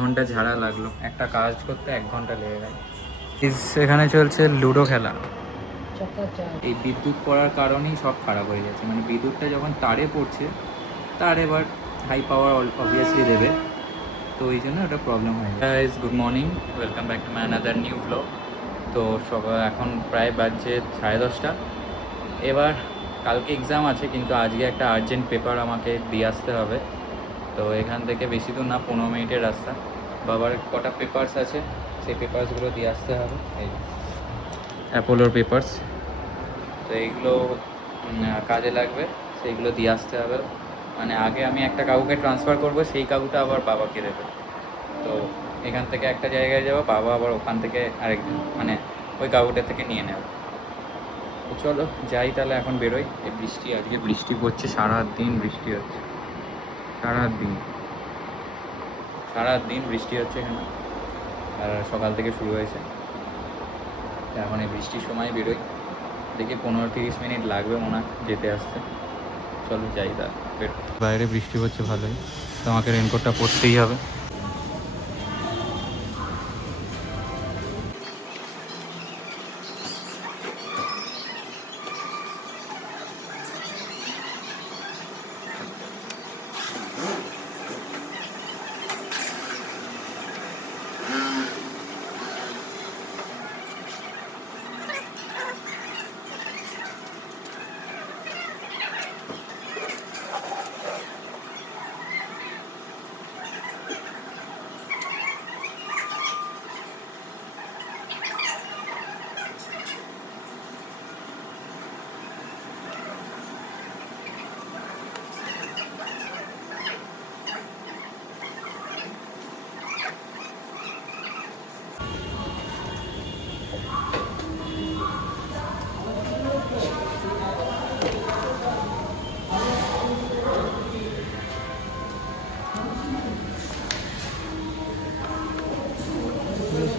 ঘন্টা ঝাড়া লাগলো, একটা কাজ করতে 1 ঘন্টা লেগে গেল। এখানে চলছে লুডো খেলা। এই বিদ্যুৎ পড়ার কারণেই সব খারাপ হয়ে যাচ্ছে, মানে বিদ্যুৎটা যখন তারে পড়ছে তার এবার হাই পাওয়ার অবভিয়াসলি দেবে, তো ওই জন্য একটা প্রবলেম হয়ে যায়। Guys, good morning, welcome back to my another new blog. তো সকাল এখন প্রায় বাজছে 10:30। এবার কালকে এক্সাম আছে, কিন্তু আজকে একটা আর্জেন্ট পেপার আমাকে দিয়ে আসতে হবে। তো এখান থেকে বেশি দূর না, 15 মিনিটের রাস্তা। বাবার কটা পেপারস আছে, সেই পেপারসগুলো দিয়ে আসতে হবে। এই অ্যাপোলোর পেপারস, তো এইগুলো কাজে লাগবে, সেইগুলো দিয়ে আসতে হবে। মানে আগে আমি একটা কাকুকে ট্রান্সফার করব, সেই কাকুটা আবার বাবাকে দেবে। তো এখান থেকে একটা জায়গায় যাবো, বাবা আবার ওখান থেকে আরেকদিন মানে ওই কাকুটার থেকে নিয়ে নেব। তো চলো যাই তাহলে, এখন বেরোই। এই বৃষ্টি, আজকে বৃষ্টি পড়ছে, সারাদিন বৃষ্টি হচ্ছে, সারাদিন বৃষ্টি হচ্ছে এখানে, আর সকাল থেকে শুরু হয়েছে। এখন এই বৃষ্টির সময় বেরোই, দেখি 15-30 মিনিট লাগবে মনে হয় যেতে আসতে। চলো যাই তা বের। বাইরে বৃষ্টি হচ্ছে ভালোই, তো আমাকে রেনকোটটা পরতেই হবে।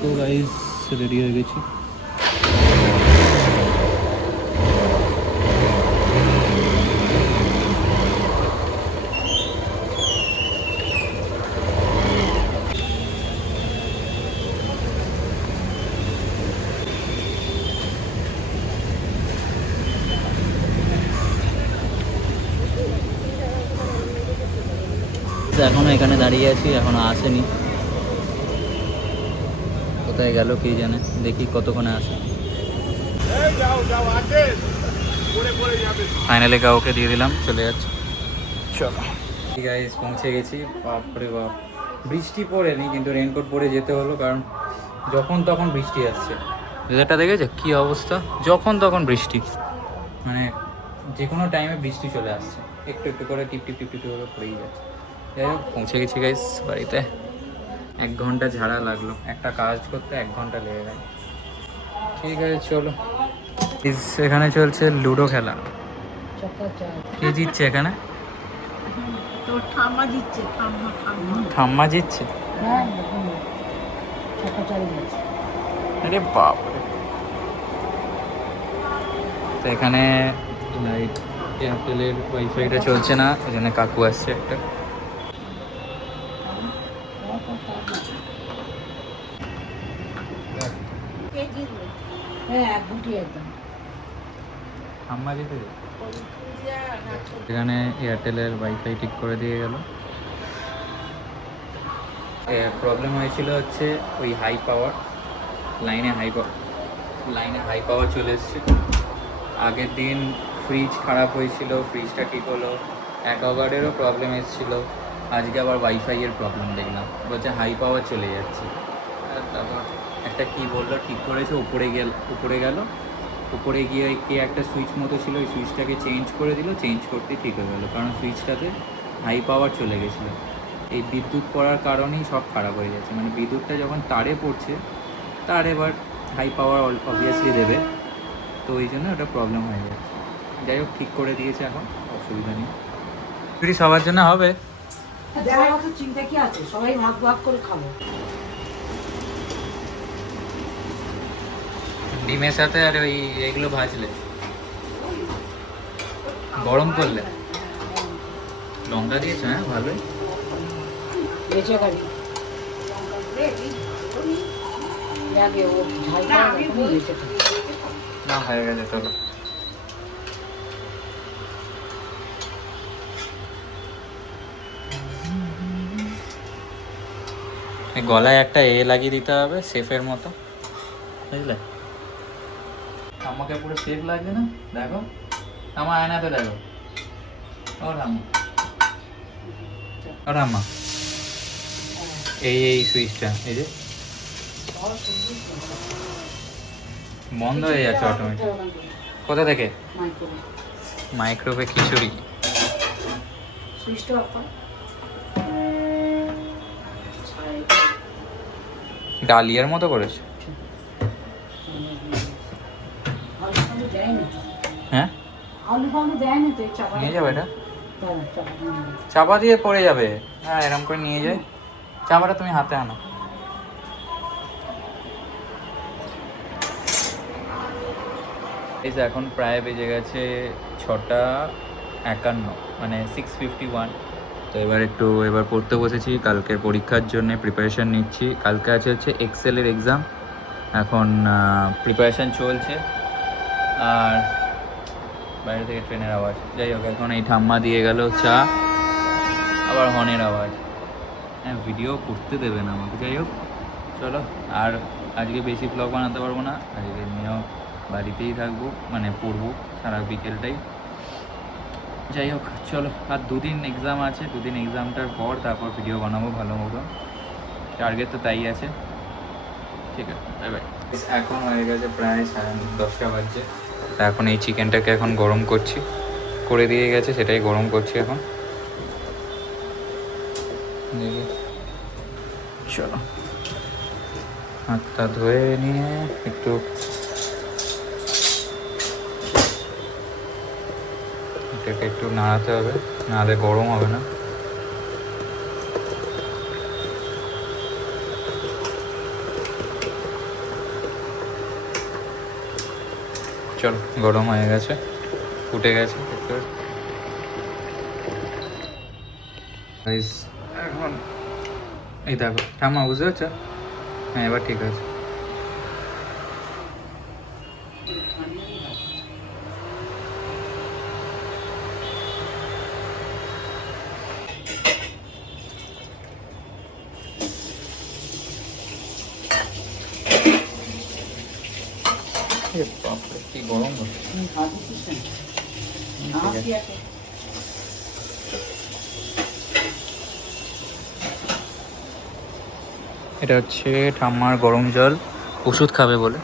তো গাইস রেডি হয়ে গেছি। এখনো এখানে দাঁড়িয়ে আছি, এখনো আসেনি। কোথায় গেল কে জানে, দেখি কতক্ষণে আসে। ফাইনালি কাউকে দিয়ে দিলাম, চলে যাচ্ছে। চলো গাইস, পৌঁছে গেছি। বাপরে বাপ, বৃষ্টি পড়েনি কিন্তু রেনকোট পরে যেতে হলো, কারণ যখন তখন বৃষ্টি আসছে। ওয়েদারটা দেখেছো কী অবস্থা, যখন তখন বৃষ্টি, মানে যে কোনো টাইমে বৃষ্টি চলে আসছে, একটু একটু করে টিপ টিপ টিপ টিপ করে পড়েই যাচ্ছে। যাই হোক, পৌঁছে গেছি গাইস বাড়িতে। 1 ঘন্টা ঝাড়া লাগলো, একটা কাজ করতে 1 ঘন্টা লেগে গেল। ঠিক আছে চলো। এখানে চলছে লুডো খেলা। কে জিতছে এখানে? ঠাম্মা জিতছে। আরে বাপ, তো এখানে লাইট এয়ারটেলের ওয়াইফাইটা চলছে না, ওই জন্য কাকু আসছে একটা। ঠাম্মা জিতে এখানে এয়ারটেলের ওয়াইফাই ঠিক করে দিয়ে গেল। প্রবলেম হয়েছিল হচ্ছে ওই হাই পাওয়ার লাইনে, হাই পাওয়ার চলে এসছে। আগের দিন ফ্রিজ খারাপ হয়েছিল, ফ্রিজটা ঠিক হলো। অ্যাকোয়াগার্ডেরও প্রবলেম এসেছিলো। আজকে আবার ওয়াইফাইয়ের প্রবলেম দেখলাম, বলছে হাই পাওয়ার চলে যাচ্ছে। আর তারপর একটা কি বললো, ঠিক করেছে, উপরে গেল, উপরে গিয়ে কে একটা সুইচ মতো ছিল, ওই সুইচটাকে চেঞ্জ করে দিল, চেঞ্জ করতে ঠিক হয়ে গেলো, কারণ সুইচটাতে হাই পাওয়ার চলে গেছিলো। এই বিদ্যুৎ পড়ার কারণেই সব খারাপ হয়ে যাচ্ছে, মানে বিদ্যুৎটা যখন তারে পড়ছে তার এবার হাই পাওয়ার অবভিয়াসলি দেবে, তো ওই জন্য একটা প্রবলেম হয়ে যাচ্ছে। যাই হোক, ঠিক করে দিয়েছে, এখন অসুবিধা নেই। যদি সবার জন্য হবে, চিন্তা কি আছে, সবাই ভাগ ভাগ করে খাবো। ডিমের সাথে আর ওই এগুলো ভাজলে, গরম করলে লঙ্কা দিয়েছো, হ্যাঁ ভালোই। লাগে ও ঝাল খাওয়া তখনই হয়েছে তো। না হয়ে গেছে, চলো। এই গলায় একটা লাগিয়ে দিতে হবে সেফের মতো, বুঝলে? আমাকে পুরো সেফ লাগছে না, দেখো আমার আয়নাতে দেখো। ও রামা, ও রামা, এই সুইচটা এই যে বন্ধ হয়ে যাচ্ছে অটোমেটিক। কোথা থেকে? মাইক্রোওয়েভে খিচুড়ি। সুইচটা অফ কর। ডালিয়ার মতো করেছে। আলু ফালু দেয়নি তো। হ্যাঁ, আলু ফালু দেয়নি তো, এই চাপা নিয়ে যাবে এটা, দাঁড়া, চাপা দিয়ে নিয়ে যাবে। চাপা দিয়ে পড়ে যাবে। হ্যাঁ, এরকম করে নিয়ে যায়। চাপাটা তুমি হাতে আনো। এই যে এখন প্রায় বেজে গেছে 6:51, মানে 6:51। তো এবার পড়তে বসেছি, কালকের পরীক্ষার জন্য প্রিপারেশান নিচ্ছি। কালকে হচ্ছে এক্সেলের এক্সাম, এখন প্রিপারেশান চলছে। আর বাইরে থেকে ট্রেনের আওয়াজ, যাই হোক, এখন এই ঠাম্মা দিয়ে গেল চা, আবার হর্নের আওয়াজ। হ্যাঁ, ভিডিও করতে দেবে না আমাকে। যাই হোক, চলো। আর আজকে বেশি ব্লগ বানাতে পারবো না, আজকে নিয়েও বাড়িতেই থাকবো, মানে পড়বো সারা বিকেলটাই। যাই হোক, চলো। আর 2 দিন এক্সাম আছে, 2 দিন এক্সামটার পর তারপর ভিডিও বানাবো ভালো মতো, টার্গেট তো তাই আছে। ঠিক আছে, বাই বাই। এখন হয়ে গেছে প্রায় 10:30 বাজছে। তা এখন এই চিকেনটাকে এখন গরম করছি, করে দিয়ে গেছে সেটাই গরম করছি এখন। দেখি, চলো। হাতটা ধুয়ে নিয়ে একটু এটাকে একটু নাড়াতে হবে, নাহলে গরম হবে না। চলো, গরম হয়ে গেছে, ফুটে গেছে একটু। এখন এই দেখো ঠাম্মা, বুঝতে পারছো? হ্যাঁ, এবার ঠিক আছে। বাপরে, কি গরম হচ্ছে। হাত দিচ্ছিস কেন? হাত কি আছে? এটা হচ্ছে ঠাম্মার গরম জল, ওষুধ খাবে বলে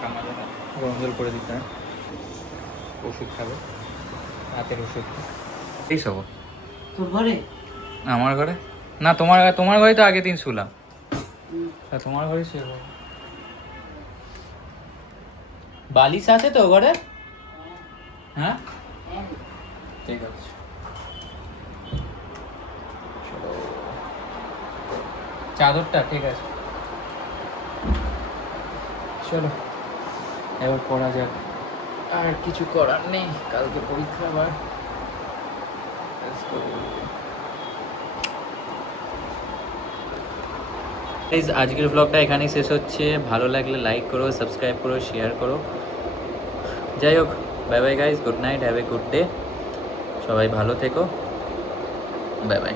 ঠাম্মা যেন গরম জল করে দিতে হয়, ওষুধ খাবে, রাতের ওষুধ। এই সব তোর ঘরে? আমার ঘরে না, তোমার ঘরে তো আগের দিন শুলাম। তা তোমার ঘরে শুয়ে বালিশ আছে তো ঘরে? হ্যাঁ, ঠিক আছে। চলো, চাদরটা ঠিক আছে। চলো, এবার পড়া যাক, আর কিছু করার নেই, কালকে পরীক্ষা আবার। Let's go. আজকের ব্লগটা এখানেই শেষ হচ্ছে। ভালো লাগলে লাইক করো, সাবস্ক্রাইব করো, শেয়ার করো। যাই হোক, bye bye guys, good night, have a good day. সবাই ভালো থেকো, বাই বাই।